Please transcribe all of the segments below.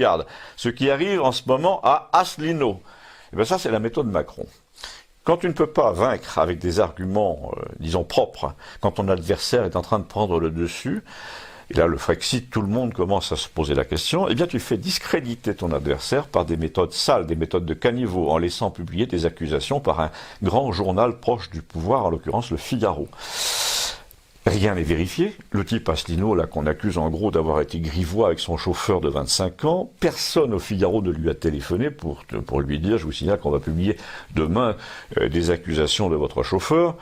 regarde ce qui arrive en ce moment à Asselineau. Et bien ça, c'est la méthode Macron. Quand tu ne peux pas vaincre avec des arguments, disons, propres, quand ton adversaire est en train de prendre le dessus, et là, le Frexit, tout le monde commence à se poser la question, eh bien, tu fais discréditer ton adversaire par des méthodes sales, des méthodes de caniveau, en laissant publier des accusations par un grand journal proche du pouvoir, en l'occurrence le Figaro. Rien n'est vérifié. Le type Asselineau, là, qu'on accuse en gros d'avoir été grivois avec son chauffeur de 25 ans, personne au Figaro ne lui a téléphoné pour lui dire, je vous signale qu'on va publier demain des accusations de votre chauffeur.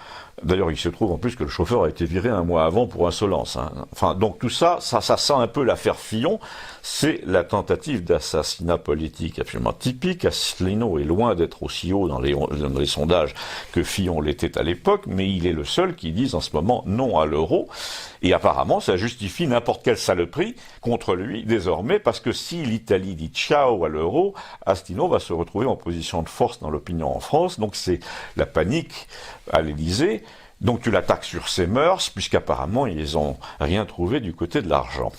D'ailleurs, il se trouve en plus que le chauffeur a été viré un mois avant pour insolence. Enfin, donc tout ça, ça sent un peu l'affaire Fillon. C'est la tentative d'assassinat politique absolument typique. Asselineau est loin d'être aussi haut dans les sondages que Fillon l'était à l'époque, mais il est le seul qui dise en ce moment non à l'euro. Et apparemment, ça justifie n'importe quelle saloperie contre lui désormais, parce que si l'Italie dit ciao à l'euro, Asselineau va se retrouver en position de force dans l'opinion en France. Donc c'est la panique à l'Élysée. Donc tu l'attaques sur ses mœurs, puisqu'apparemment ils n'ont rien trouvé du côté de l'argent.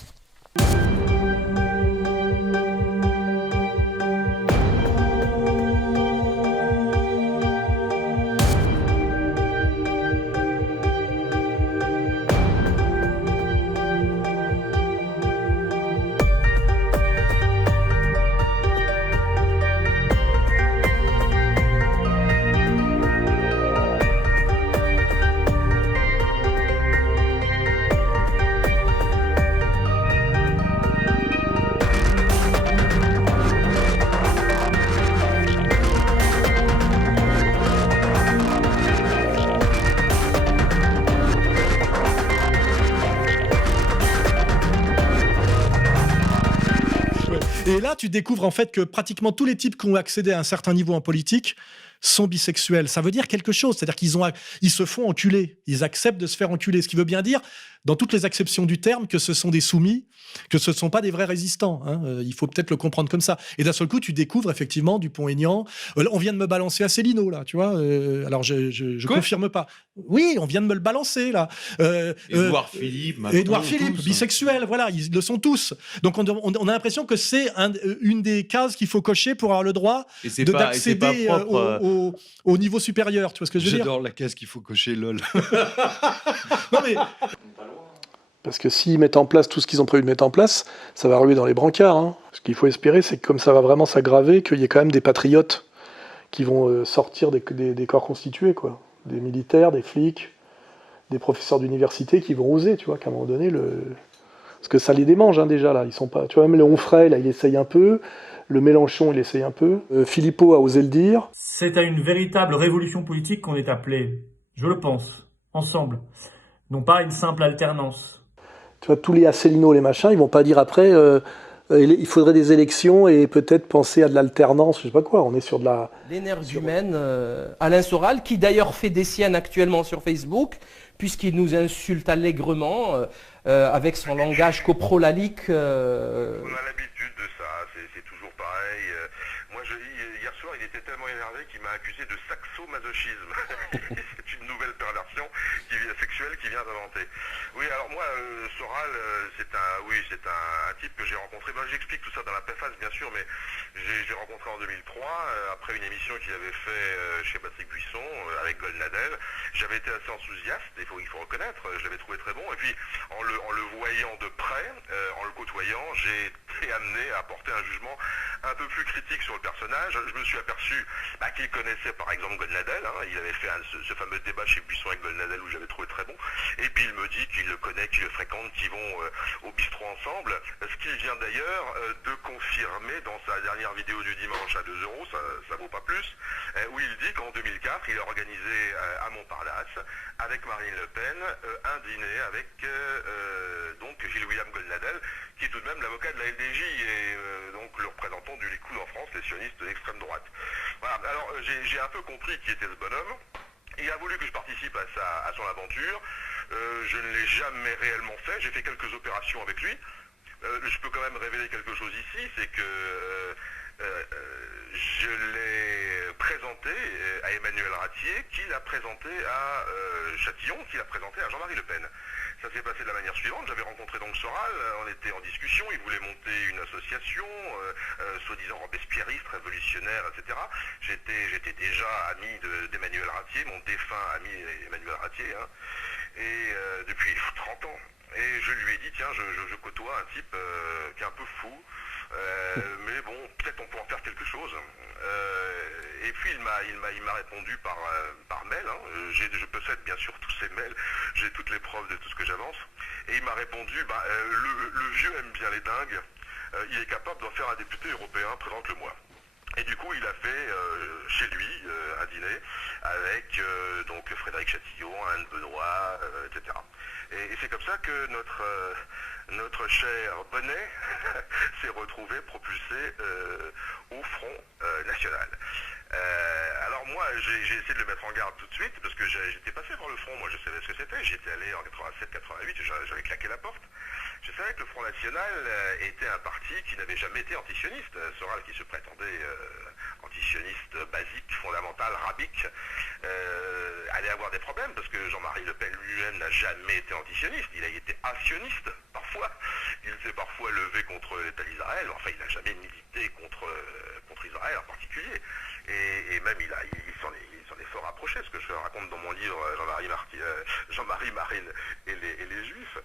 Et là, tu découvres en fait que pratiquement tous les types qui ont accédé à un certain niveau en politique sont bisexuels. Ça veut dire quelque chose, c'est-à-dire qu'ils se font enculer, ils acceptent de se faire enculer, ce qui veut bien dire, dans toutes les acceptions du terme, que ce sont des soumis, que ce ne sont pas des vrais résistants. Il faut peut-être le comprendre comme ça. Et d'un seul coup, tu découvres effectivement Dupont-Aignan. On vient de me balancer Asselineau, là, tu vois. Alors, je confirme pas. Oui, on vient de me le balancer, là. Édouard Philippe, Macron, Édouard Philippe, tous, bisexuel, voilà, ils le sont tous. Donc, on a l'impression que c'est une des cases qu'il faut cocher pour avoir le droit d'accéder au niveau supérieur. Tu vois ce que je veux dire ? J'adore la case qu'il faut cocher, lol. Non, mais... Parce que s'ils mettent en place tout ce qu'ils ont prévu de mettre en place, ça va ruer dans les brancards. Ce qu'il faut espérer, c'est que comme ça va vraiment s'aggraver, qu'il y ait quand même des patriotes qui vont sortir des corps constitués, quoi. Des militaires, des flics, des professeurs d'université qui vont oser, tu vois, qu'à un moment donné, parce que ça les démange déjà, là. Ils sont pas... Tu vois, même le Onfray, là, il essaye un peu. Le Mélenchon, il essaye un peu. Philippot a osé le dire. C'est à une véritable révolution politique qu'on est appelé, je le pense, ensemble. Non pas une simple alternance. Tu vois, tous les Asselineau, les machins, ils vont pas dire après, il faudrait des élections et peut-être penser à de l'alternance, je sais pas quoi, on est sur de la... L'énergumène Alain Soral, qui d'ailleurs fait des siennes actuellement sur Facebook, puisqu'il nous insulte allègrement avec son langage coprolalique. On a l'habitude de ça, c'est toujours pareil. Moi, hier soir, il était tellement énervé qu'il m'a accusé de saxo-masochisme. C'est une nouvelle perversion sexuelle qui vient d'inventer. Oui, alors moi, Soral, c'est un type que j'ai rencontré. Ben, j'explique tout ça dans la préface, bien sûr, mais j'ai rencontré en 2003, après une émission qu'il avait fait chez Patrick Buisson, avec Goldnadel. J'avais été assez enthousiaste, il faut reconnaître, je l'avais trouvé très bon. Et puis, en le voyant de près, en le côtoyant, j'ai été amené à porter un jugement un peu plus critique sur le personnage. Je me suis aperçu qu'il connaissait par exemple Goldnadel, il avait fait ce fameux débat chez Buisson avec Goldnadel où j'avais trouvé très bon, et puis il me dit qu'il le connaît, qu'il le fréquente, qu'ils vont au bistrot ensemble, ce qu'il vient d'ailleurs de confirmer dans sa dernière vidéo du dimanche à 2 euros, ça vaut pas plus, où il dit qu'en 2004 il a organisé à Montparnasse avec Marine Le Pen un dîner avec donc Gilles-William Goldnadel, qui est tout de même l'avocat de la LDJ et donc le représentant du Likoud en France, les sionistes d'extrême droite. Voilà, alors j'ai un peu compris qui était ce bonhomme. Il a voulu que je participe à son aventure. Je ne l'ai jamais réellement fait. J'ai fait quelques opérations avec lui. Je peux quand même révéler quelque chose ici, c'est que je l'ai présenté à Emmanuel Ratier, qui l'a présenté à Châtillon, qui l'a présenté à Jean-Marie Le Pen. Ça s'est passé de la manière suivante. J'avais rencontré donc Soral, on était en discussion, il voulait monter une association, soi-disant robespierriste, révolutionnaire, etc. J'étais déjà ami d'Emmanuel Ratier, mon défunt ami Emmanuel Ratier, hein, et depuis 30 ans. Et je lui ai dit, tiens, je côtoie un type qui est un peu fou, mais bon, peut-être on peut en faire quelque chose. Et puis il m'a répondu par mail, hein. Je possède bien sûr tous ces mails, j'ai toutes les preuves de tout ce que j'avance. Et il m'a répondu, le vieux aime bien les dingues, il est capable d'en faire un député européen, présente-le-moi. Et du coup, il a fait chez lui un dîner avec donc Frédéric Chatillon, Anne Benoît, etc. Et c'est comme ça que notre cher Bonnet s'est retrouvé propulsé au Front National. Alors moi, j'ai essayé de le mettre en garde tout de suite, parce que j'étais passé par le Front, moi je savais ce que c'était, j'y étais allé en 87-88, j'avais claqué la porte. Je savais que le Front National était un parti qui n'avait jamais été antisioniste. Soral, qui se prétendait antisioniste basique, fondamental, rabique, allait avoir des problèmes, parce que Jean-Marie Le Pen lui-même n'a jamais été antisioniste. Il a été asioniste, parfois. Il s'est parfois levé contre l'État d'Israël, enfin il n'a jamais milité contre Israël en particulier. Et même il s'en est fort rapproché, ce que je raconte dans mon livre Jean-Marie Marine et les Juifs.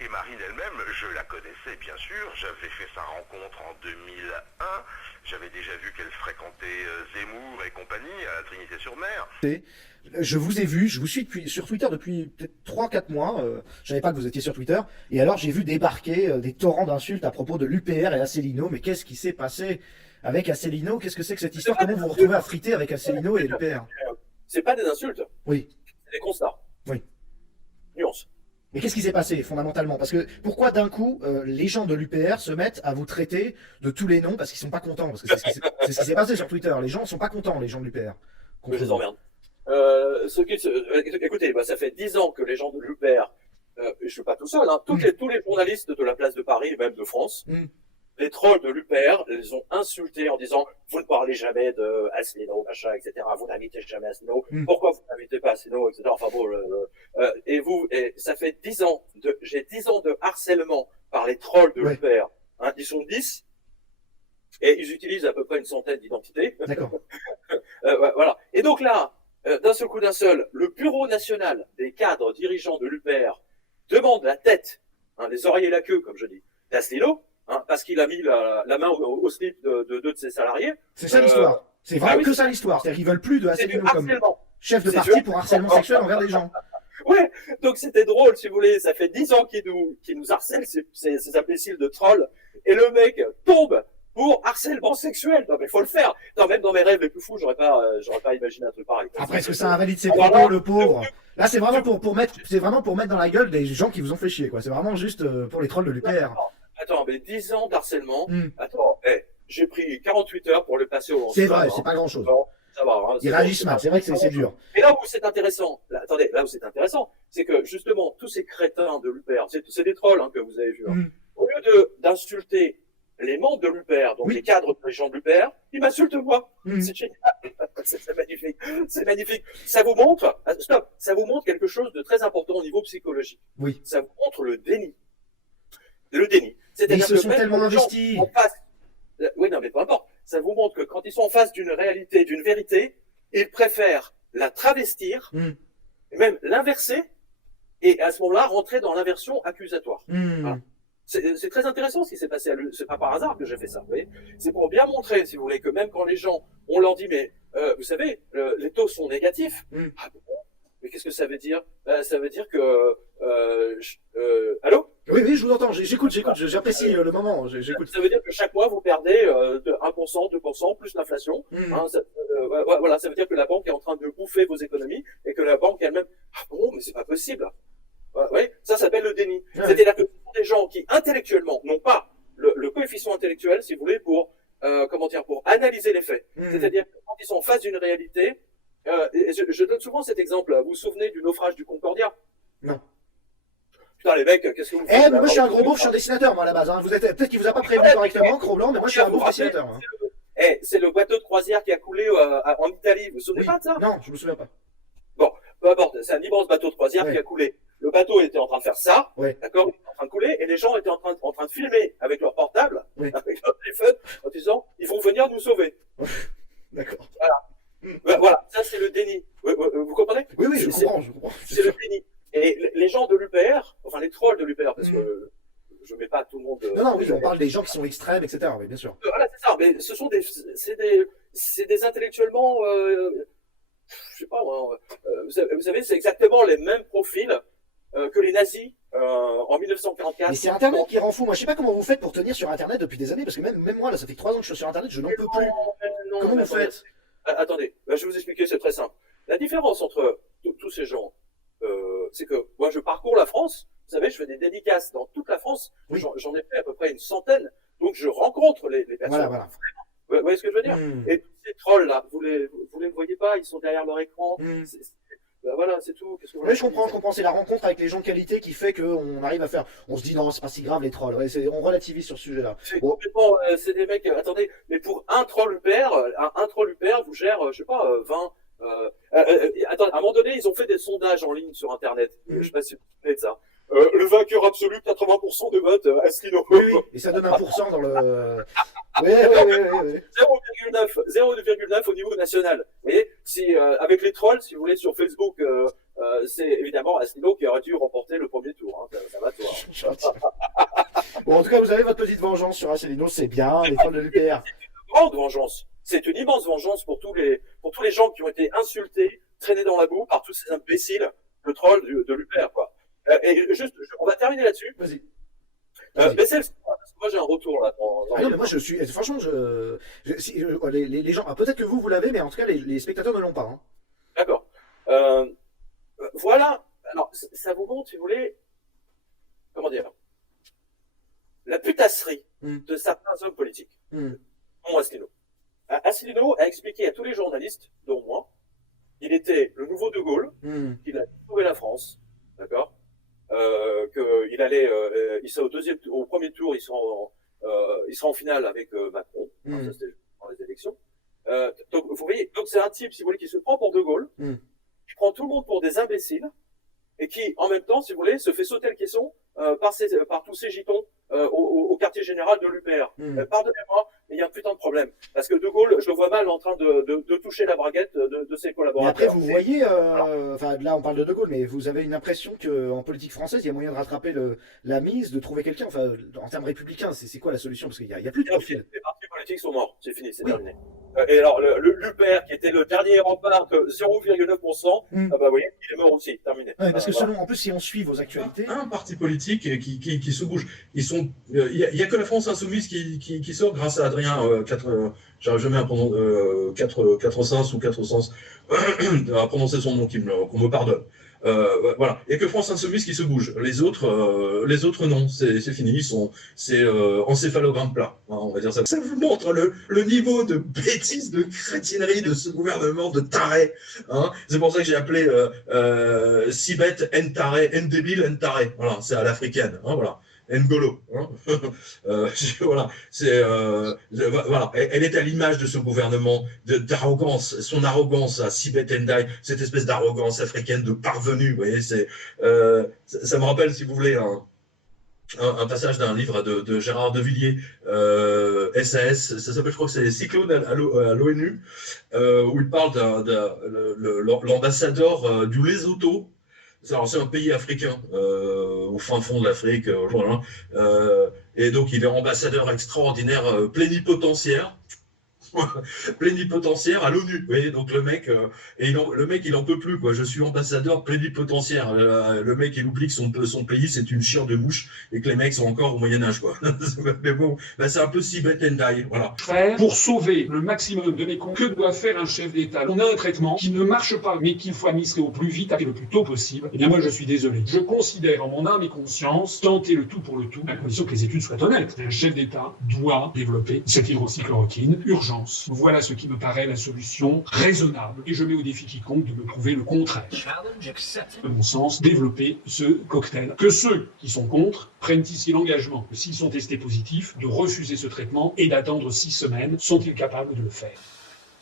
Et Marine elle-même, je la connaissais bien sûr, j'avais fait sa rencontre en 2001, j'avais déjà vu qu'elle fréquentait Zemmour et compagnie à Trinité-sur-Mer. Je vous ai vu, je vous suis sur Twitter depuis peut-être 3-4 mois, je savais pas que vous étiez sur Twitter, et alors j'ai vu débarquer des torrents d'insultes à propos de l'UPR et Asselineau, mais qu'est-ce qui s'est passé avec Asselineau? Qu'est-ce que c'est que cette histoire? Comment vous vous retrouvez à friter avec Asselineau et l'UPR? C'est pas des insultes. Oui. C'est des constats. Oui. Nuance. Mais qu'est-ce qui s'est passé fondamentalement? Parce que pourquoi d'un coup les gens de l'UPR se mettent à vous traiter de tous les noms parce qu'ils sont pas contents? Parce que c'est ce qui s'est passé sur Twitter. Les gens sont pas contents, les gens de l'UPR. Je les emmerde. Écoutez, ça fait 10 ans que les gens de l'UPR, je suis pas tout seul, hein, tous les journalistes de la place de Paris, même de France, les trolls de l'UPR les ont insultés en disant « Vous ne parlez jamais de Asselineau, machin, etc. Vous n'invitez jamais Asselineau. Pourquoi vous n'invitez pas Asselineau, etc. » Enfin bon, et ça fait 10 ans, j'ai 10 ans de harcèlement par les trolls de l'UPR. Hein, ils sont 10 et ils utilisent à peu près une centaine d'identités. D'accord. Voilà. Et donc là, d'un seul coup d'un seul, le bureau national des cadres dirigeants de l'UPR demande la tête, hein, les oreilles et la queue, comme je dis, d'Asselineau, hein, parce qu'il a mis la main au slip de deux de ses salariés. C'est ça l'histoire. C'est vraiment que ça l'histoire. C'est-à-dire qu'ils veulent plus de Asselineau comme chef de parti pour harcèlement sexuel envers les gens. Ouais, donc c'était drôle, si vous voulez. Ça fait 10 ans qu'ils nous harcèlent, ces imbéciles de trolls. Et le mec tombe pour harcèlement sexuel. Non, mais faut le faire. Non, même dans mes rêves les plus fous, j'aurais pas imaginé un truc pareil. Après, est-ce que ça invalide ses propos, le pauvre? Là, c'est vraiment pour mettre dans la gueule des gens qui vous ont fait chier, quoi. C'est vraiment juste pour les trolls de l'UPR. Attends, mais 10 ans d'harcèlement. Attends, j'ai pris 48 heures pour le passer au lance. C'est vrai, c'est pas grand chose. Ça va, hein, ils réagissent mal, c'est vrai que c'est dur. Et là où c'est intéressant, là où c'est intéressant, c'est que justement, tous ces crétins de l'UPR, c'est des trolls, hein, que vous avez vu, hein. Au lieu d'insulter les membres de l'UPR, donc les cadres de gens de l'UPR, ils m'insultent moi. C'est génial. C'est magnifique. C'est magnifique. Ça vous montre, ça vous montre quelque chose de très important au niveau psychologique. Oui. Ça vous montre le déni. Le déni. Ils se sont tellement investis. Oui, non, mais peu importe. Ça vous montre que quand ils sont en face d'une réalité, d'une vérité, ils préfèrent la travestir, et même l'inverser, et à ce moment-là, rentrer dans l'inversion accusatoire. Voilà. C'est très intéressant ce qui s'est passé à lui. C'est pas par hasard que j'ai fait ça, vous voyez. C'est pour bien montrer, si vous voulez, que même quand les gens, on leur dit, mais vous savez, les taux sont négatifs. Ah bon, mais qu'est-ce que ça veut dire? Ça veut dire que... allô? Oui, je vous entends, j'écoute, j'apprécie le moment, j'écoute. Ça veut dire que chaque mois, vous perdez de 1%, 2%, plus l'inflation. Hein, voilà, ça veut dire que la banque est en train de bouffer vos économies et que la banque elle-même... Ah bon, mais c'est pas possible. Ouais, ça s'appelle le déni. C'est-à-dire que ce sont des gens qui, intellectuellement, n'ont pas le coefficient intellectuel, si vous voulez, pour analyser les faits. C'est-à-dire que quand ils sont en face d'une réalité, et je donne souvent cet exemple. Vous vous souvenez du naufrage du Concordia? Non. Putain, les mecs, qu'est-ce que vous faites? Moi, je suis un gros beauf, je suis un dessinateur, moi, à la base. Hein. Peut-être qu'il vous a pas prévenu correctement, Cro-Blanc, mais moi, je suis un beauf dessinateur. Hein. C'est le bateau de croisière qui a coulé en Italie. Vous vous souvenez pas de ça? Non, je me souviens pas. Bon, peu importe. C'est un immense bateau de croisière qui a coulé. le bateau était en train de faire ça, Ouais. d'accord, il était en train de couler, et les gens étaient en train de filmer avec leur portable, Oui. avec leur téléphone, en disant, ils vont venir nous sauver. D'accord. Voilà, ça c'est le déni. Vous comprenez? Oui, je C'est- comprends. C'est le déni. Et les gens de l'UPR, enfin les trolls de l'UPR, parce que je mets pas tout le monde. Non, oui, on parle des gens qui sont extrêmes, etc. Oui, bien sûr. Voilà, c'est ça. Mais ce sont c'est des intellectuellement, je sais pas moi. Vous savez, c'est exactement les mêmes profils que les nazis en 1944. Mais c'est Internet qui rend fou. Moi, je sais pas comment vous faites pour tenir sur Internet depuis des années, parce que même moi, là, ça fait 3 ans que je suis sur Internet, je n'en peux plus. Non, Comment mais vous faites? Attendez, je vais vous expliquer, c'est très simple. La différence entre tous ces gens, c'est que moi je parcours la France, vous savez, je fais des dédicaces dans toute la France, Oui. j'en ai fait à peu près une centaine, donc je rencontre les personnes. Voilà. Vous voyez ce que je veux dire? Et tous ces trolls là, vous les voyez pas, ils sont derrière leur écran. Ben voilà, c'est tout. Qu'est-ce que vous Oui, je comprends. C'est la rencontre avec les gens de qualité qui fait qu'on arrive à faire. On se dit non, c'est pas si grave les trolls. Ouais, on relativise sur ce sujet-là. C'est complètement, c'est des mecs. Attendez, mais pour un troll UPR, vous gère, je sais pas, 20. Attendez, à un moment donné, ils ont fait des sondages en ligne sur Internet. Je sais pas si vous vous souvenez de ça. Le vainqueur absolu, 80% de votes, Asselineau. Oui, et ça donne 1% dans le. Oui. 0,9 au niveau national. Vous voyez, si avec les trolls, si vous voulez, sur Facebook, c'est évidemment Asselineau qui aurait dû remporter le premier tour. Hein, ça va de soi. Bon, en tout cas, vous avez votre petite vengeance sur Asselineau, c'est bien, les trolls de l'UPR. C'est une grande vengeance. C'est une immense vengeance pour tous les gens qui ont été insultés, traînés dans la boue par tous ces imbéciles, le troll de l'UPR, quoi. Et juste, on va terminer là-dessus. Vas-y. Bessel, parce que moi j'ai un retour là. Ah non, mais moi je suis. Franchement, les gens. Peut-être que vous l'avez, mais en tout cas, les spectateurs ne l'ont pas. Hein. D'accord. Voilà. Alors, ça vous montre, si vous voulez, comment dire, la putasserie de certains hommes politiques. Dont Asselineau. Asselineau a expliqué à tous les journalistes, dont moi, il était le nouveau De Gaulle, qu'il a sauvé la France, d'accord, qu'il allait, il sera au premier tour, il sera en finale avec Macron, ça c'était dans les élections. Donc vous voyez, donc c'est un type, si vous voulez, qui se prend pour De Gaulle, qui prend tout le monde pour des imbéciles, et qui, en même temps, si vous voulez, se fait sauter le caisson par tous ces gitons au quartier général de l'UPR. Pardonnez-moi, mais il y a un putain de problème. Parce que De Gaulle, je le vois mal en train de toucher la braguette de ses collaborateurs. Mais après, vous voyez, là on parle de Gaulle, mais vous avez une impression qu'en politique française, il y a moyen de rattraper la mise, de trouver quelqu'un, enfin, en termes républicains, c'est quoi la solution? Parce qu'il n'y a plus de profil. Les partis politiques sont morts, c'est fini, c'est terminé. Et alors, l'UPR, qui était le dernier rempart de 0,9%, bah, vous voyez, il est mort aussi, terminé. Ouais, parce que selon, en plus, si on suit vos actualités. Un parti politique qui se bouge. Il y a que la France Insoumise qui sort grâce à Adrien, j'arrive jamais à prononcer, 4 ou 4 sens, à prononcer son nom, qu'on me pardonne. Voilà. Et que France Insoumise qui se bouge. Les autres non, c'est fini. C'est encéphalogramme plat. Hein, on va dire ça. Ça vous montre le niveau de bêtise, de crétinerie de ce gouvernement de taré. Hein. C'est pour ça que j'ai appelé si bête, en taré, en débile, en taré. Voilà, c'est à l'africaine. Hein, voilà. N'Golo, hein. Voilà, voilà, elle est à l'image de ce gouvernement d'arrogance, son arrogance à Sibeth Endai, cette espèce d'arrogance africaine de parvenu, vous voyez, ça me rappelle, si vous voulez, un passage d'un livre de Gérard Devilliers, SAS, ça s'appelle, je crois que c'est Cyclone à l'ONU, où il parle l'ambassadeur du Lesotho. Alors, c'est un pays africain, au fin fond de l'Afrique, voilà. Et donc il est ambassadeur extraordinaire, plénipotentiaire à l'ONU. Vous voyez, donc le mec, il en peut plus, quoi. Je suis ambassadeur plénipotentiaire. Le mec, il oublie que son pays, c'est une chière de mouche et que les mecs sont encore au Moyen-Âge, quoi. Mais bon, bah, c'est un peu Sibeth Endai, voilà. Pour sauver le maximum de mes comptes, que doit faire un chef d'État? On a un traitement qui ne marche pas, mais qu'il faut administrer au plus vite et le plus tôt possible. Eh bien, moi, je suis désolé. Je considère en mon âme et conscience tenter le tout pour le tout, à condition que les études soient honnêtes. Un chef d'État doit développer cette hydroxychloroquine. Urgence. Voilà ce qui me paraît la solution raisonnable. Et je mets au défi quiconque de me prouver le contraire. De mon sens, développer ce cocktail. Que ceux qui sont contre prennent ici l'engagement, s'ils sont testés positifs, de refuser ce traitement et d'attendre 6 semaines. Sont-ils capables de le faire?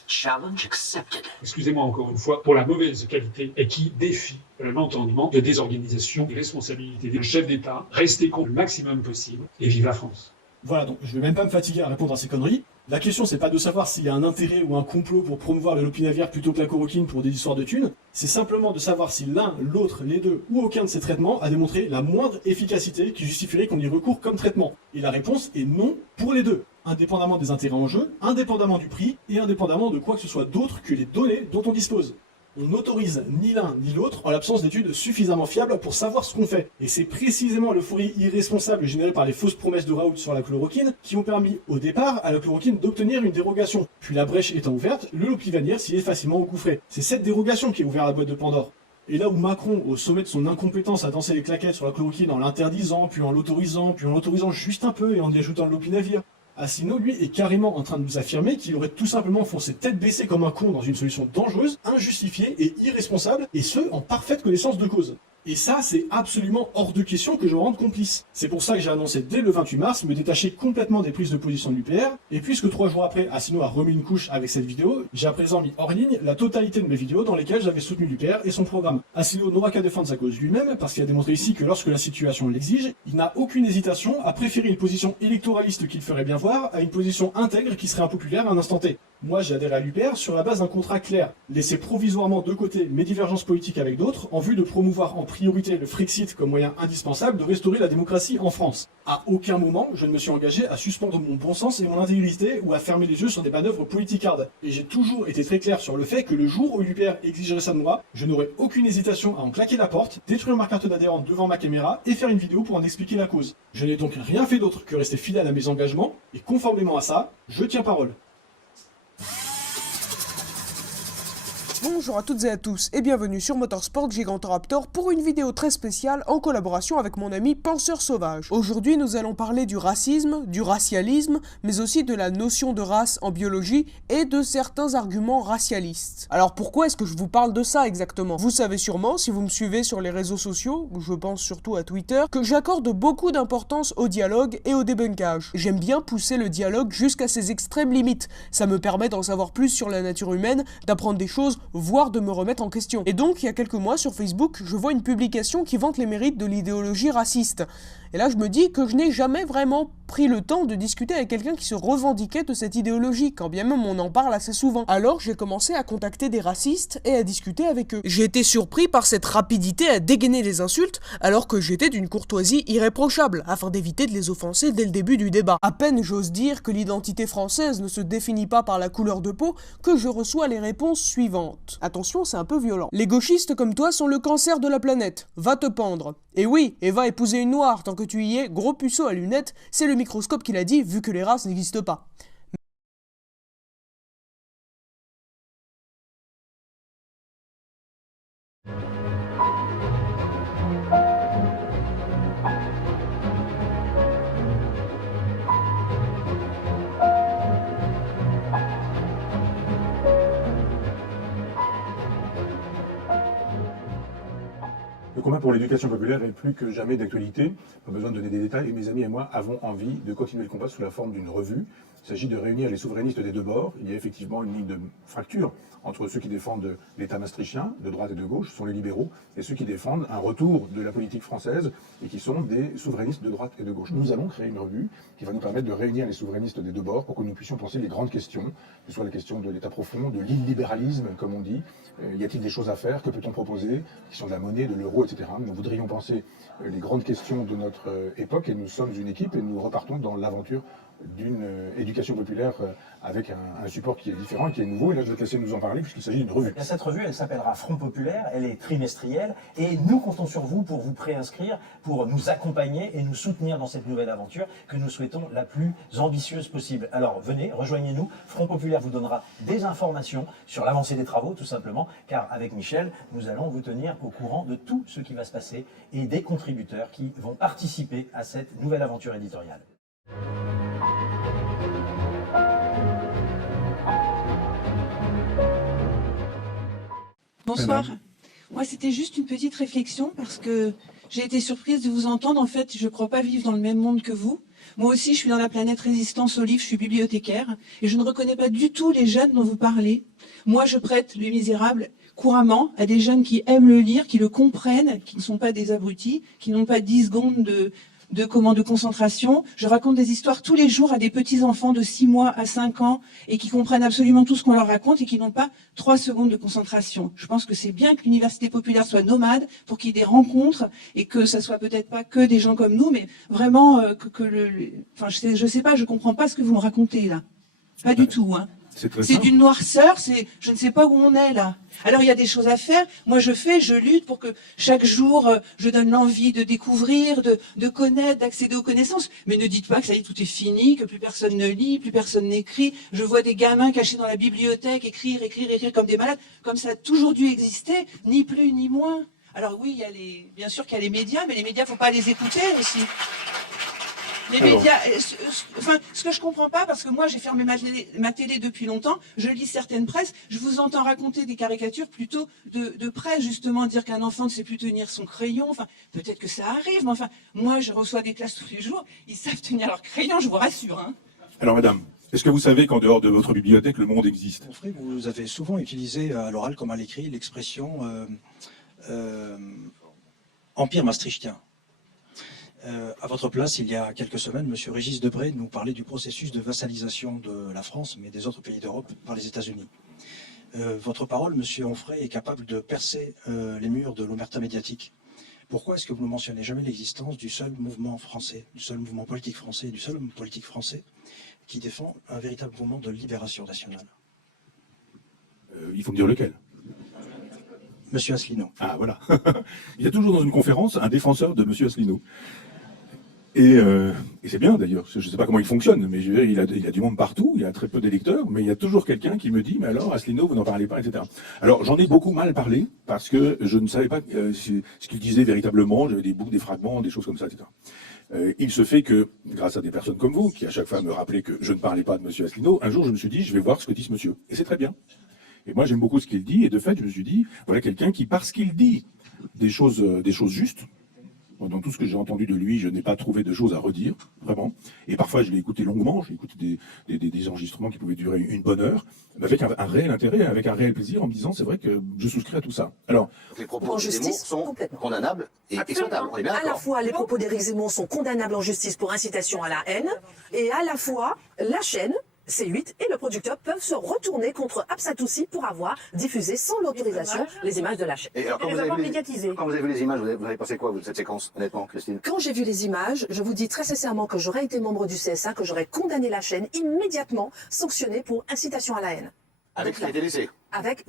Challenge accepted. Excusez-moi encore une fois, pour la mauvaise qualité et qui défie l'entendement de désorganisation, de responsabilité des chefs d'État. Restez con le maximum possible et vive la France. Voilà, donc je vais même pas me fatiguer à répondre à ces conneries. La question, c'est pas de savoir s'il y a un intérêt ou un complot pour promouvoir le lopinavir plutôt que la chloroquine pour des histoires de thunes. C'est simplement de savoir si l'un, l'autre, les deux ou aucun de ces traitements a démontré la moindre efficacité qui justifierait qu'on y recourt comme traitement. Et la réponse est non pour les deux, indépendamment des intérêts en jeu, indépendamment du prix et indépendamment de quoi que ce soit d'autre que les données dont on dispose. On n'autorise ni l'un ni l'autre en l'absence d'études suffisamment fiables pour savoir ce qu'on fait. Et c'est précisément l'euphorie irresponsable générée par les fausses promesses de Raoult sur la chloroquine qui ont permis au départ à la chloroquine d'obtenir une dérogation. Puis la brèche étant ouverte, le lopinavir s'y est facilement engouffré. C'est cette dérogation qui a ouvert la boîte de Pandore. Et là où Macron, au sommet de son incompétence, a dansé les claquettes sur la chloroquine en l'interdisant, puis en l'autorisant juste un peu et en y ajoutant le lopinavir, Asselineau, lui, est carrément en train de nous affirmer qu'il aurait tout simplement foncé tête baissée comme un con dans une solution dangereuse, injustifiée et irresponsable, et ce, en parfaite connaissance de cause. Et ça, c'est absolument hors de question que je me rende complice. C'est pour ça que j'ai annoncé dès le 28 mars me détacher complètement des prises de position de l'UPR, et puisque 3 jours après, Asselineau a remis une couche avec cette vidéo, j'ai à présent mis hors ligne la totalité de mes vidéos dans lesquelles j'avais soutenu l'UPR et son programme. Asselineau n'aura qu'à défendre sa cause lui-même, parce qu'il a démontré ici que lorsque la situation l'exige, il n'a aucune hésitation à préférer une position électoraliste qu'il ferait bien voir à une position intègre qui serait impopulaire à un instant T. Moi, j'ai adhéré à l'UPR sur la base d'un contrat clair, laisser provisoirement de côté mes divergences politiques avec d'autres en vue de promouvoir en priorité le Frexit comme moyen indispensable de restaurer la démocratie en France. À aucun moment, je ne me suis engagé à suspendre mon bon sens et mon intégrité ou à fermer les yeux sur des manœuvres politicardes. Et j'ai toujours été très clair sur le fait que le jour où l'UPR exigerait ça de moi, je n'aurais aucune hésitation à en claquer la porte, détruire ma carte d'adhérent devant ma caméra et faire une vidéo pour en expliquer la cause. Je n'ai donc rien fait d'autre que rester fidèle à mes engagements et conformément à ça, je tiens parole. Bonjour à toutes et à tous et bienvenue sur Motorsport Gigantoraptor pour une vidéo très spéciale en collaboration avec mon ami Penseur Sauvage. Aujourd'hui nous allons parler du racisme, du racialisme, mais aussi de la notion de race en biologie et de certains arguments racialistes. Alors pourquoi est-ce que je vous parle de ça exactement? Vous savez sûrement, si vous me suivez sur les réseaux sociaux, je pense surtout à Twitter, que j'accorde beaucoup d'importance au dialogue et au débunkage. J'aime bien pousser le dialogue jusqu'à ses extrêmes limites. Ça me permet d'en savoir plus sur la nature humaine, d'apprendre des choses, voire de me remettre en question. Et donc, il y a quelques mois sur Facebook, je vois une publication qui vante les mérites de l'idéologie raciste. Et là, je me dis que je n'ai jamais vraiment pris le temps de discuter avec quelqu'un qui se revendiquait de cette idéologie, quand bien même on en parle assez souvent. Alors, j'ai commencé à contacter des racistes et à discuter avec eux. J'ai été surpris par cette rapidité à dégainer les insultes, alors que j'étais d'une courtoisie irréprochable, afin d'éviter de les offenser dès le début du débat. À peine j'ose dire que l'identité française ne se définit pas par la couleur de peau, que je reçois les réponses suivantes. Attention, c'est un peu violent. Les gauchistes comme toi sont le cancer de la planète. Va te pendre. Et oui, et va épouser une noire, tant que tu y es, gros puceau à lunettes, c'est le microscope qui l'a dit, vu que les races n'existent pas. Le combat pour l'éducation populaire est plus que jamais d'actualité. Pas besoin de donner des détails. Et mes amis et moi avons envie de continuer le combat sous la forme d'une revue. Il s'agit de réunir les souverainistes des deux bords. Il y a effectivement une ligne de fracture entre ceux qui défendent l'État maastrichtien, de droite et de gauche, ce sont les libéraux, et ceux qui défendent un retour de la politique française et qui sont des souverainistes de droite et de gauche. Nous allons créer une revue qui va nous permettre de réunir les souverainistes des deux bords pour que nous puissions penser les grandes questions, que ce soit les questions de l'État profond, de l'illibéralisme, comme on dit. Y a-t-il des choses à faire? Que peut-on proposer? La question de la monnaie, de l'euro, etc. Nous voudrions penser les grandes questions de notre époque et nous sommes une équipe et nous repartons dans l'aventure d'une éducation populaire avec un support qui est différent et qui est nouveau. Et là, je vais te laisser nous en parler puisqu'il s'agit d'une revue. Et cette revue, elle s'appellera Front Populaire, elle est trimestrielle et nous comptons sur vous pour vous préinscrire, pour nous accompagner et nous soutenir dans cette nouvelle aventure que nous souhaitons la plus ambitieuse possible. Alors venez, rejoignez-nous. Front Populaire vous donnera des informations sur l'avancée des travaux, tout simplement, car avec Michel, nous allons vous tenir au courant de tout ce qui va se passer et des contributeurs qui vont participer à cette nouvelle aventure éditoriale. Bonsoir. Moi, c'était juste une petite réflexion parce que j'ai été surprise de vous entendre. En fait, je ne crois pas vivre dans le même monde que vous. Moi aussi, je suis dans la planète résistance aux livres, je suis bibliothécaire, et je ne reconnais pas du tout les jeunes dont vous parlez. Moi, je prête Les Misérables couramment à des jeunes qui aiment le lire, qui le comprennent, qui ne sont pas des abrutis, qui n'ont pas 10 secondes de concentration. Je raconte des histoires tous les jours à des petits-enfants de 6 mois à 5 ans et qui comprennent absolument tout ce qu'on leur raconte et qui n'ont pas 3 secondes de concentration. Je pense que c'est bien que l'université populaire soit nomade pour qu'il y ait des rencontres et que ça soit peut-être pas que des gens comme nous, mais vraiment enfin, je sais pas, je comprends pas ce que vous me racontez là. Pas du tout, hein. C'est d'une noirceur, je ne sais pas où on est là. Alors il y a des choses à faire. Moi je lutte pour que chaque jour je donne l'envie de découvrir, de connaître, d'accéder aux connaissances. Mais ne dites pas que ça y est, tout est fini, que plus personne ne lit, plus personne n'écrit. Je vois des gamins cachés dans la bibliothèque écrire comme des malades, comme ça a toujours dû exister, ni plus ni moins. Alors oui, bien sûr qu'il y a les médias, mais les médias, faut pas les écouter aussi. Les médias, enfin, ce que je comprends pas, parce que moi j'ai fermé ma télé depuis longtemps, je lis certaines presses, je vous entends raconter des caricatures plutôt de presse, justement, dire qu'un enfant ne sait plus tenir son crayon, enfin, peut-être que ça arrive, mais enfin, moi je reçois des classes tous les jours, ils savent tenir leur crayon, je vous rassure, hein. Alors madame, est-ce que vous savez qu'en dehors de votre bibliothèque, le monde existe? Vous avez souvent utilisé à l'oral comme à l'écrit l'expression empire maastrichtien. À votre place, il y a quelques semaines, M. Régis Debray nous parlait du processus de vassalisation de la France, mais des autres pays d'Europe, par les États-Unis. Votre parole, M. Onfray, est capable de percer les murs de l'omerta médiatique. Pourquoi est-ce que vous ne mentionnez jamais l'existence du seul mouvement français, du seul mouvement politique français, du seul homme politique français qui défend un véritable mouvement de libération nationale? Il faut me dire lequel. Monsieur Asselineau. Ah voilà. Il y a toujours dans une conférence un défenseur de Monsieur Asselineau. Et c'est bien d'ailleurs, je ne sais pas comment il fonctionne, mais je veux dire, il a du monde partout, il y a très peu d'électeurs, mais il y a toujours quelqu'un qui me dit, mais alors Asselineau, vous n'en parlez pas, etc. Alors j'en ai beaucoup mal parlé, parce que je ne savais pas ce qu'il disait véritablement, j'avais des bouts, des fragments, des choses comme ça, etc. Il se fait que, grâce à des personnes comme vous, qui à chaque fois me rappelaient que je ne parlais pas de Monsieur Asselineau, un jour je me suis dit, je vais voir ce que dit ce monsieur. Et c'est très bien. Et moi j'aime beaucoup ce qu'il dit, et de fait je me suis dit, voilà quelqu'un qui, parce qu'il dit des choses justes, dans tout ce que j'ai entendu de lui, je n'ai pas trouvé de choses à redire, vraiment. Et parfois, je l'ai écouté longuement, j'ai écouté des enregistrements qui pouvaient durer une bonne heure, mais avec un réel intérêt, avec un réel plaisir, en me disant, c'est vrai que je souscris à tout ça. Alors, les propos d'Éric Zemmour sont condamnables et exploitables, on est bien d'accord. À la fois, les propos d'Éric Zemmour sont condamnables en justice pour incitation à la haine, et à la fois, la chaîne, C8 et le producteur peuvent se retourner contre Absatoussi pour avoir diffusé sans l'autorisation les images de la chaîne. Et alors, quand vous avez vu les images, vous avez pensé quoi de cette séquence, honnêtement, Christine? Quand j'ai vu les images, je vous dis très sincèrement que j'aurais été membre du CSA, que j'aurais condamné la chaîne immédiatement, sanctionnée pour incitation à la haine. Avec ce qui a été laissé? Pas avec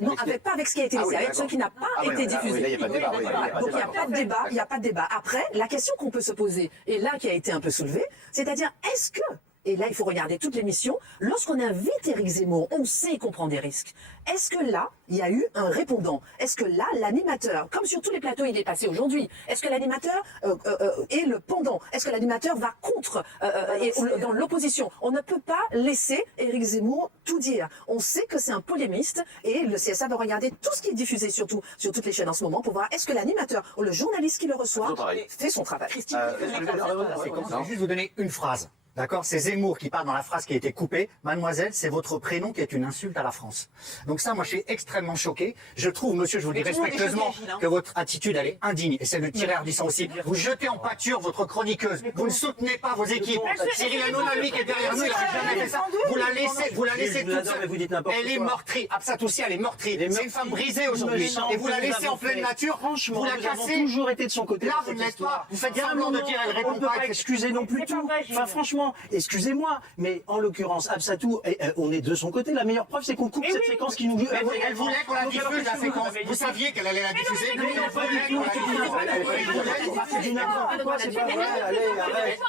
ce qui a été laissé, avec ce qui n'a pas été diffusé. Là, il n'y a pas de débat. Donc il n'y a pas de débat, il n'y a pas de débat. Après, la question qu'on peut se poser, et là qui a été un peu soulevée, c'est-à-dire est-ce que, et là il faut regarder toute l'émission, lorsqu'on invite Éric Zemmour, on sait qu'on prend des risques. Est-ce que là, il y a eu un répondant? Est-ce que là, l'animateur, comme sur tous les plateaux il est passé aujourd'hui, est-ce que l'animateur est le pendant? Est-ce que l'animateur va contre, dans l'opposition? On ne peut pas laisser Éric Zemmour tout dire. On sait que c'est un polémiste et le CSA doit regarder tout ce qui est diffusé surtout sur toutes les chaînes en ce moment pour voir est-ce que l'animateur ou le journaliste qui le reçoit fait son travail. Christine, je vais juste vous donner une phrase. D'accord, c'est Zemmour qui parle dans la phrase qui a été coupée. Mademoiselle, c'est votre prénom qui est une insulte à la France. Donc ça, moi, je suis extrêmement choqué. Je trouve, monsieur, je vous le dis respectueusement, que votre attitude, elle est indigne. Et c'est le tireur du sang aussi. Vous jetez en pâture votre chroniqueuse. Vous ne soutenez pas vos équipes. Cyril Hanouna, qui est derrière nous, il n'a jamais fait ça. Vous la laissez toute seule. Elle est meurtrie. Absatoussi, elle est meurtrie. C'est une femme brisée aujourd'hui. Et vous la laissez en pleine nature. Franchement, vous la cassez. Toujours été de son côté. Là, vous ne l'êtes pas. Vous faites semblant de dire, elle répond pas. Excusez non plus tout. Enfin, franchement, excusez-moi, mais en l'occurrence, Absatou, on est de son côté. La meilleure preuve, c'est qu'on coupe cette séquence qui nous... Elle voulait qu'on la diffuse, la séquence. Vous saviez qu'elle allait la diffuser? C'est du n'importe quoi, c'est pas vrai. Allez, arrête.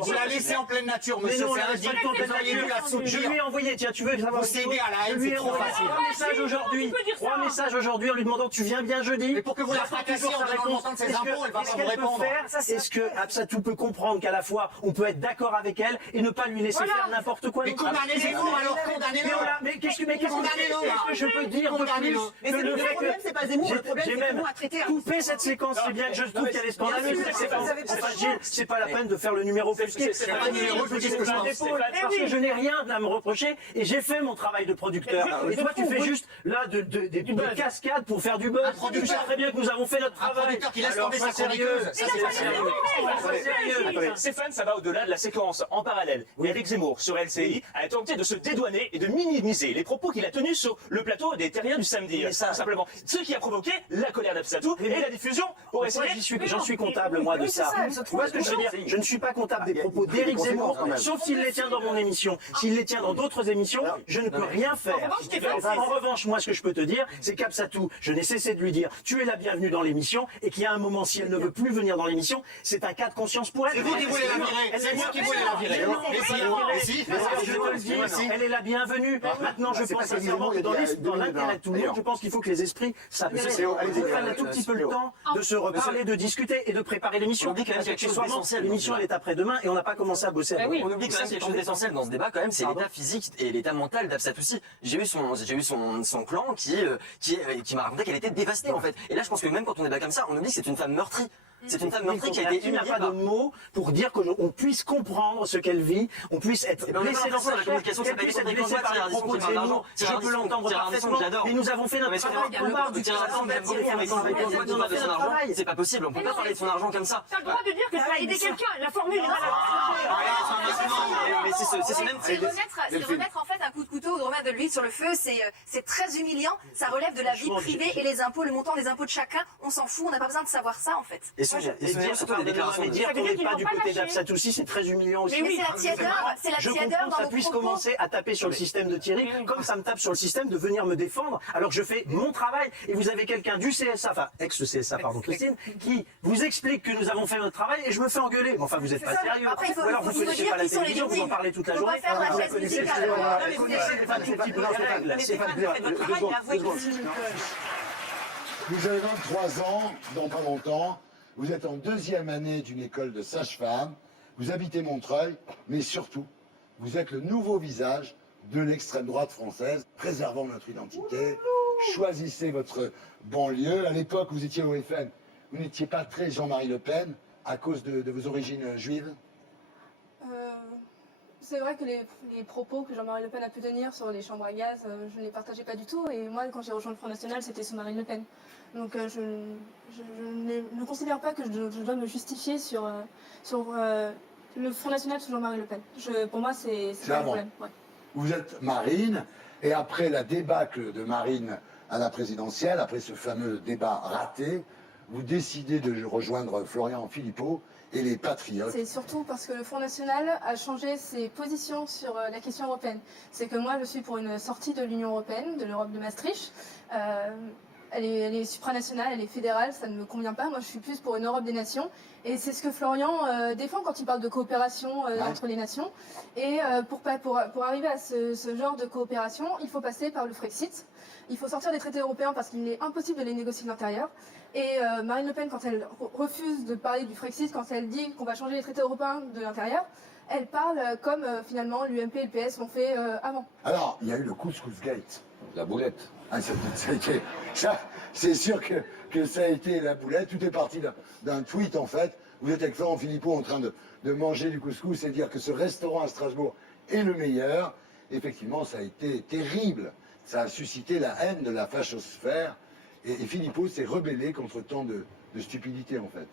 Vous la laissez en pleine nature, monsieur. C'est indigne. Vous auriez dû la soutenir. Je lui ai envoyé, tiens, tu veux savoir... Vous cédez à la haine, c'est trop facile. 3 messages aujourd'hui en lui demandant tu viens bien jeudi. Et pour que vous la fracassiez en demandant le montant de ses impôts, elle va pas vous répondre. Est-ce que Absatou peut comprendre qu'à la fois on peut être d'accord avec elle et ne pas lui laisser faire n'importe quoi? Mais condamnez Zemmour alors, condamnez-le. Mais qu'est-ce que je peux dire de plus Mais le problème, c'est pas Zemmour, le problème, c'est que nous, à traiter... Coupez cette séquence, c'est bien que je trouve qu'elle est scandaleuse. C'est pas la peine de faire le numéro offusqué. C'est pas un numéro, je dis que je parce que je n'ai rien à me reprocher et j'ai fait mon travail de producteur. Et toi, tu fais juste là des cascades pour faire du buzz. Tu sais très bien que nous avons fait notre travail. Alors, sois sérieux. Stéphane, ça va au-delà de la séquence. En parallèle, Éric Zemmour, sur LCI, a tenté de se dédouaner et de minimiser les propos qu'il a tenus sur le plateau des Terriens du samedi. Simplement. Ce qui a provoqué la colère d'Absatou et la diffusion pour essayer... J'en suis comptable, moi, de ça. Tu vois ce que je veux dire? Je ne suis pas comptable des propos d'Éric Zemmour, sauf s'il les tient dans mon émission. S'il les tient dans d'autres émissions, je ne peux rien faire. En revanche, moi, ce que je peux te dire, c'est qu'Absatou, je n'ai cessé de lui dire, tu es la bienvenue dans l'émission, et qu'il y a un moment, si elle ne veut plus venir dans l'émission, c'est un cas de conscience pour elle. C'est vous qui voulez la virer. C'est vous qui voulez la virer. Je te le dis, elle est la bienvenue. Maintenant, je pense sincèrement que dans l'intérêt de tout le monde, je pense qu'il faut que les esprits s'apaisent. Prennent un tout petit peu le temps de se reparler, de discuter et de préparer l'émission. On oublie quand même quelque chose d'essentiel. L'émission, elle est après-demain et on n'a pas commencé à bosser. On oublie quand même quelque chose d'essentiel dans ce débat, quand même, c'est l'état physique et l'état mental d'Absatoussi. J'ai eu son clan qui m'a raconté qu'elle était dévastée, en fait. Et là, je pense que même quand on débat comme ça, on oublie que c'est une femme meurtrie. C'est une femme meurtrie qui a été humiliée. Il n'y a pas de mots pour dire qu'on puisse comprendre ce qu'elle vit, on puisse être blessé dans sa chair, qu'elle puisse être blessée par les propos de Zemmour. Je peux l'entendre parfaitement, mais nous avons fait notre travail. C'est pas possible, on peut pas parler de son argent comme ça. T'as le droit de dire que ça va aider quelqu'un, la formule est C'est remettre en fait un coup de couteau ou de remettre de l'huile sur le feu, c'est très humiliant, ça relève de la vie privée et les impôts, le montant des impôts de chacun, on s'en fout, on n'a pas besoin de savoir ça en fait. Dire qu'on n'est pas du côté d'Absatoussi, c'est très humiliant aussi. Mais c'est la tiédeur, je comprends que ça puisse commencer à taper sur le système de Thierry, comme ça me tape sur le système de venir me défendre, alors que je fais mon travail, et vous avez quelqu'un du CSA, enfin ex-CSA, pardon Christine, qui vous explique que nous avons fait notre travail, et je me fais engueuler. Enfin, vous n'êtes pas sérieux. Ou alors vous ne connaissez pas la télévision, vous en parlez toute la journée. Vous la connaissez, Vous avez 23 ans, dans pas longtemps. Vous êtes en 2e année d'une école de sage-femme. Vous habitez Montreuil, mais surtout, vous êtes le nouveau visage de l'extrême droite française, préservant notre identité. Choisissez votre banlieue. À l'époque, vous étiez au FN. Vous n'étiez pas très Jean-Marie Le Pen à cause de vos origines juives. C'est vrai que les propos que Jean-Marie Le Pen a pu tenir sur les chambres à gaz, je ne les partageais pas du tout. Et moi, quand j'ai rejoint le Front National, c'était sous Marine Le Pen. Donc je ne considère pas que je dois me justifier sur le Front National sous Jean-Marie Le Pen. Pour moi, c'est pas un problème. Ouais. Vous êtes Marine, et après la débâcle de Marine à la présidentielle, après ce fameux débat raté, vous décidez de rejoindre Florian Philippot et les Patriotes. C'est surtout parce que le Front National a changé ses positions sur la question européenne. C'est que moi, je suis pour une sortie de l'Union européenne, de l'Europe de Maastricht. Elle est supranationale, elle est fédérale, ça ne me convient pas. Moi, je suis plus pour une Europe des nations. Et c'est ce que Florian défend quand il parle de coopération entre les nations. Et pour arriver à ce genre de coopération, il faut passer par le Frexit. Il faut sortir des traités européens parce qu'il est impossible de les négocier de l'intérieur. Et Marine Le Pen, quand elle refuse de parler du Frexit, quand elle dit qu'on va changer les traités européens de l'intérieur, elle parle comme finalement l'UMP et le PS l'ont fait avant. Alors, il y a eu le couscous gate. La boulette. Ah, c'est sûr que ça a été la boulette. Tout est parti d'un tweet, en fait. Vous êtes avec Florent Philippot en train de manger du couscous et dire que ce restaurant à Strasbourg est le meilleur. Effectivement, ça a été terrible. Ça a suscité la haine de la fachosphère. Et Philippot s'est rebellé contre tant de stupidité, en fait.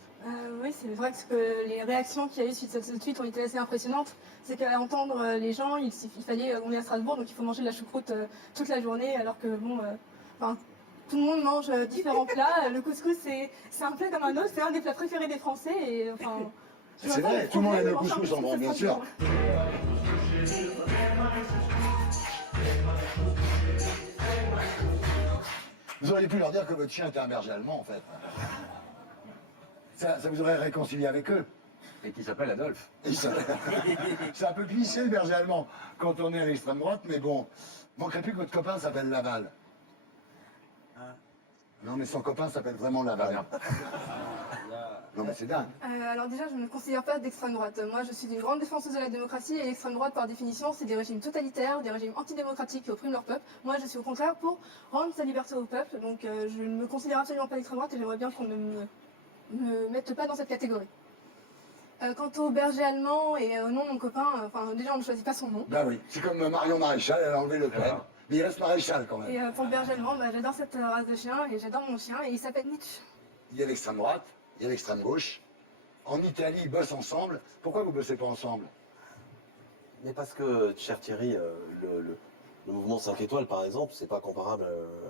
Oui, c'est vrai que les réactions qu'il y a eu suite à ce tweet ont été assez impressionnantes. C'est qu'à entendre les gens, il fallait, on est à Strasbourg, donc il faut manger de la choucroute toute la journée, alors que bon, tout le monde mange différents plats. Le couscous, c'est un plat comme un autre, c'est un des plats préférés des Français. Et enfin, c'est vrai, tout le monde aime le couscous en France, bien sûr. Vous auriez pu leur dire que votre chien était un berger allemand, en fait. Ça vous aurait réconcilié avec eux. Et qui s'appelle Adolphe. C'est un peu cliché, le berger allemand, quand on est à l'extrême droite, mais bon, manquerait plus que votre copain s'appelle Laval. Non, mais son copain s'appelle vraiment Laval. Non, mais c'est dingue. Alors déjà, je ne me considère pas d'extrême droite. Moi, je suis une grande défenseuse de la démocratie et l'extrême droite, par définition, c'est des régimes totalitaires, des régimes antidémocratiques qui oppriment leur peuple. Moi, je suis au contraire pour rendre sa liberté au peuple. Donc, je ne me considère absolument pas d'extrême droite et j'aimerais bien qu'on ne me mette pas dans cette catégorie. Quant au berger allemand et au nom de mon copain, déjà, on ne choisit pas son nom. Bah oui, c'est comme Marion Maréchal, elle a enlevé Le Pen. Mais il reste Maréchal quand même. Et pour le berger allemand, j'adore cette race de chien et j'adore mon chien et il s'appelle Nietzsche. Il y a l'extrême droite, il y a l'extrême gauche. En Italie, ils bossent ensemble. Pourquoi vous ne bossez pas ensemble? Mais parce que, cher Thierry, le mouvement 5 étoiles, par exemple, c'est pas comparable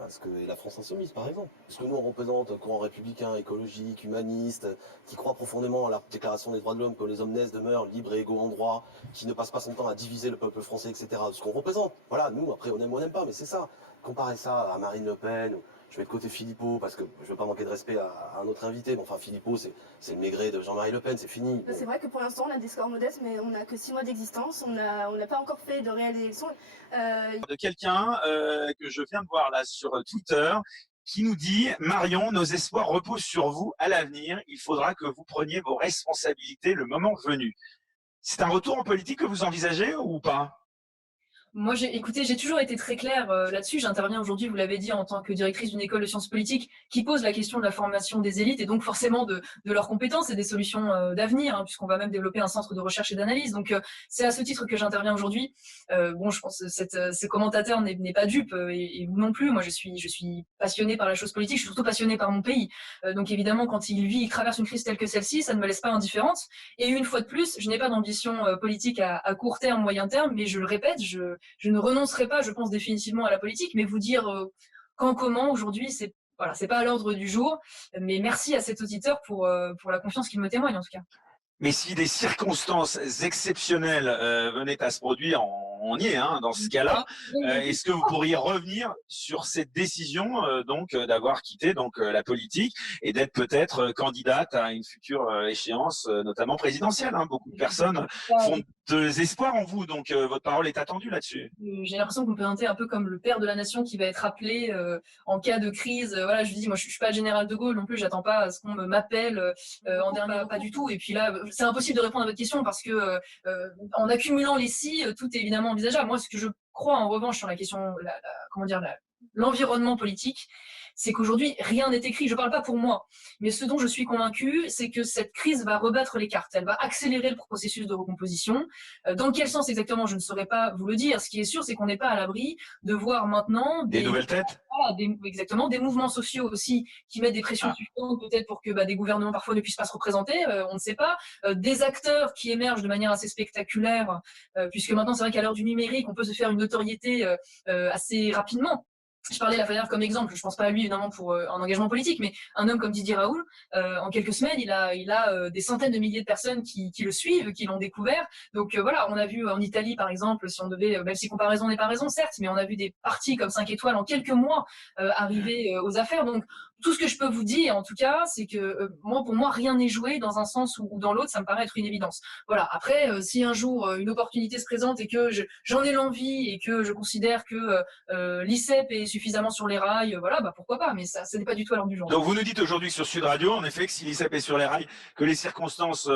à ce que est la France insoumise, par exemple. Parce que nous, on représente un courant républicain, écologique, humaniste, qui croit profondément à la déclaration des droits de l'homme, que les hommes naissent, demeurent libres et égaux en droit, qui ne passe pas son temps à diviser le peuple français, etc. Ce qu'on représente. Voilà, nous, après, on aime ou on n'aime pas, mais c'est ça. Comparer ça à Marine Le Pen, je vais de côté Philippot, parce que je ne veux pas manquer de respect à un autre invité, mais enfin, Philippot, c'est le maigret de Jean-Marie Le Pen, c'est fini. C'est vrai que pour l'instant, on a des scores modestes, mais on n'a que 6 mois d'existence, on n'a pas encore fait de réelles élections. De quelqu'un que je viens de voir là sur Twitter, qui nous dit « Marion, nos espoirs reposent sur vous à l'avenir. Il faudra que vous preniez vos responsabilités le moment venu. » C'est un retour en politique que vous envisagez ou pas ? Moi, écoutez, j'ai toujours été très claire là-dessus. J'interviens aujourd'hui, vous l'avez dit, en tant que directrice d'une école de sciences politiques qui pose la question de la formation des élites et donc forcément de leurs compétences et des solutions d'avenir, puisqu'on va même développer un centre de recherche et d'analyse. Donc, c'est à ce titre que j'interviens aujourd'hui. Bon, je pense que ce commentateur n'est pas dupe et vous non plus. Moi, je suis passionnée par la chose politique. Je suis surtout passionnée par mon pays. Donc, évidemment, quand il traverse une crise telle que celle-ci, ça ne me laisse pas indifférente. Et une fois de plus, je n'ai pas d'ambition politique à court terme, moyen terme, mais je le répète, je ne renoncerai pas, je pense, définitivement à la politique, mais vous dire quand, comment, aujourd'hui, c'est pas à l'ordre du jour. Mais merci à cet auditeur pour la confiance qu'il me témoigne, en tout cas. Mais si des circonstances exceptionnelles venaient à se produire, on y est dans ce cas-là, est-ce que vous pourriez revenir sur cette décision d'avoir quitté la politique et d'être peut-être candidate à une future échéance, notamment présidentielle, Beaucoup de personnes font des espoirs en vous, donc votre parole est attendue là-dessus. J'ai l'impression que vous me présentez un peu comme le père de la nation qui va être appelé en cas de crise. Voilà, je dis, moi, je suis pas le général de Gaulle non plus, j'attends pas à ce qu'on m'appelle en dernier, pas du tout. Et puis là, c'est impossible de répondre à votre question parce que en accumulant les si, tout est évidemment envisageable. Moi, ce que je crois en revanche sur la question, l'environnement politique, c'est qu'aujourd'hui, rien n'est écrit. Je parle pas pour moi, mais ce dont je suis convaincue, c'est que cette crise va rebattre les cartes. Elle va accélérer le processus de recomposition. Dans quel sens exactement, je ne saurais pas vous le dire. Ce qui est sûr, c'est qu'on n'est pas à l'abri de voir maintenant des nouvelles têtes. Voilà, exactement, des mouvements sociaux aussi qui mettent des pressions suffisantes peut-être pour que des gouvernements parfois ne puissent pas se représenter, on ne sait pas. Des acteurs qui émergent de manière assez spectaculaire, puisque maintenant c'est vrai qu'à l'heure du numérique, on peut se faire une notoriété assez rapidement. Je parlais Lafayette comme exemple, je pense pas à lui évidemment pour un engagement politique, mais un homme comme Didier Raoult, en quelques semaines, il a des centaines de milliers de personnes qui le suivent, qui l'ont découvert. Donc voilà, on a vu en Italie par exemple, si on devait, même si comparaison n'est pas raison certes, mais on a vu des partis comme 5 étoiles en quelques mois arriver aux affaires. Donc tout ce que je peux vous dire en tout cas, c'est que pour moi rien n'est joué dans un sens ou dans l'autre, ça me paraît être une évidence. Voilà, après si un jour une opportunité se présente et que j'en ai l'envie et que je considère que l'ICEP est suffisamment sur les rails, pourquoi pas, mais ça n'est pas du tout à l'ordre du jour. Donc vous nous dites aujourd'hui sur Sud Radio, en effet, que si l'ICEP est sur les rails, que les circonstances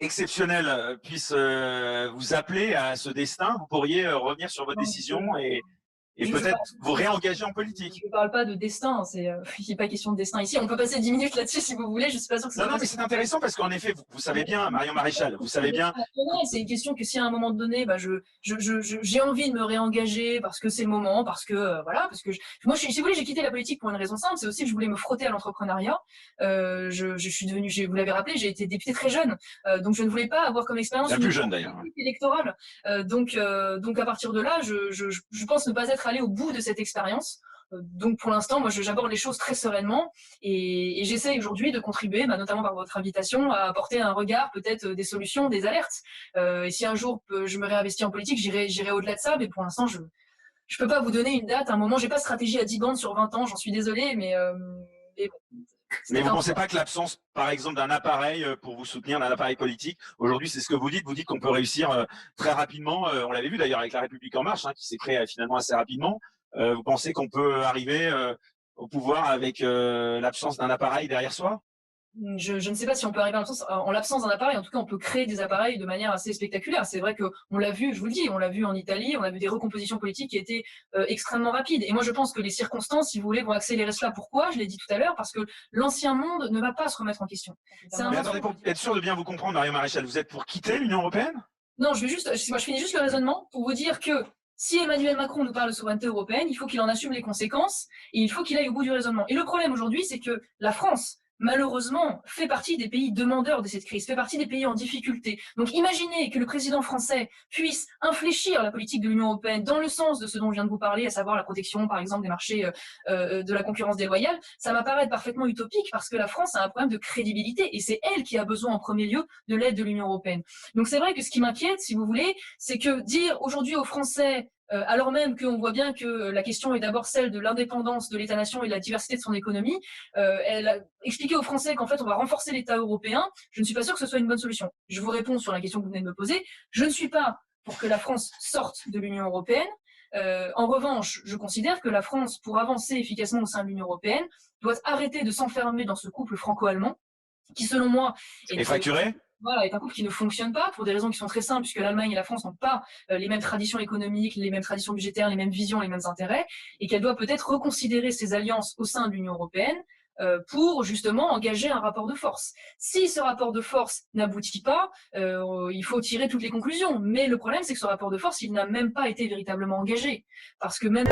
exceptionnelles puissent vous appeler à ce destin, vous pourriez revenir sur votre décision et peut-être vous réengager en politique. Je ne parle pas de destin, il n'est pas question de destin ici. On peut passer 10 minutes là-dessus si vous voulez, je ne suis pas sûre que ça. Non, mais c'est intéressant parce qu'en effet, vous savez bien, Marion Maréchal, vous savez bien. C'est une question que si à un moment donné, j'ai envie de me réengager parce que c'est le moment, parce que moi, si vous voulez, j'ai quitté la politique pour une raison simple, c'est aussi que je voulais me frotter à l'entrepreneuriat. Je suis devenue, vous l'avez rappelé, j'ai été députée très jeune, donc je ne voulais pas avoir comme expérience la plus jeune d'ailleurs électorale. Donc à partir de là, je pense ne pas être allé au bout de cette expérience. Donc pour l'instant, moi j'aborde les choses très sereinement et j'essaie aujourd'hui de contribuer, notamment par votre invitation, à apporter un regard, peut-être des solutions, des alertes. Et si un jour je me réinvestis en politique, j'irai au-delà de ça, mais pour l'instant je peux pas vous donner une date, un moment. J'ai pas de stratégie à 10 bandes sur 20 ans, j'en suis désolée, mais bon. Mais vous pensez pas que l'absence, par exemple, d'un appareil pour vous soutenir, d'un appareil politique, aujourd'hui, c'est ce que vous dites qu'on peut réussir très rapidement. On l'avait vu d'ailleurs avec La République En Marche, qui s'est créée finalement assez rapidement. Vous pensez qu'on peut arriver au pouvoir avec l'absence d'un appareil derrière soi? Je ne sais pas si on peut arriver en l'absence d'un appareil. En tout cas, on peut créer des appareils de manière assez spectaculaire. C'est vrai qu'on l'a vu, je vous le dis, on l'a vu en Italie, on a vu des recompositions politiques qui étaient extrêmement rapides. Et moi, je pense que les circonstances, si vous voulez, vont accélérer cela. Pourquoi? Je l'ai dit tout à l'heure, parce que l'ancien monde ne va pas se remettre en question. Mais attendez, pour être sûr de bien vous comprendre, Marion Maréchal, vous êtes pour quitter l'Union européenne? Non, je finis juste le raisonnement pour vous dire que si Emmanuel Macron nous parle de souveraineté européenne, il faut qu'il en assume les conséquences et il faut qu'il aille au bout du raisonnement. Et le problème aujourd'hui, c'est que la France, malheureusement, fait partie des pays demandeurs de cette crise, fait partie des pays en difficulté. Donc imaginez que le président français puisse infléchir la politique de l'Union européenne dans le sens de ce dont je viens de vous parler, à savoir la protection, par exemple, des marchés de la concurrence déloyale, ça m'apparaît parfaitement utopique parce que la France a un problème de crédibilité et c'est elle qui a besoin en premier lieu de l'aide de l'Union européenne. Donc c'est vrai que ce qui m'inquiète, si vous voulez, c'est que dire aujourd'hui aux Français alors même qu'on voit bien que la question est d'abord celle de l'indépendance de l'État-nation et de la diversité de son économie, elle a expliqué aux Français qu'en fait on va renforcer l'État européen, je ne suis pas sûr que ce soit une bonne solution. Je vous réponds sur la question que vous venez de me poser, je ne suis pas pour que la France sorte de l'Union européenne. En revanche, je considère que la France, pour avancer efficacement au sein de l'Union européenne, doit arrêter de s'enfermer dans ce couple franco-allemand, qui selon moi est fracturé. Voilà, est un couple qui ne fonctionne pas pour des raisons qui sont très simples, puisque l'Allemagne et la France n'ont pas les mêmes traditions économiques, les mêmes traditions budgétaires, les mêmes visions, les mêmes intérêts, et qu'elle doit peut-être reconsidérer ses alliances au sein de l'Union européenne pour justement engager un rapport de force. Si ce rapport de force n'aboutit pas, il faut tirer toutes les conclusions. Mais le problème, c'est que ce rapport de force, il n'a même pas été véritablement engagé. Parce que même...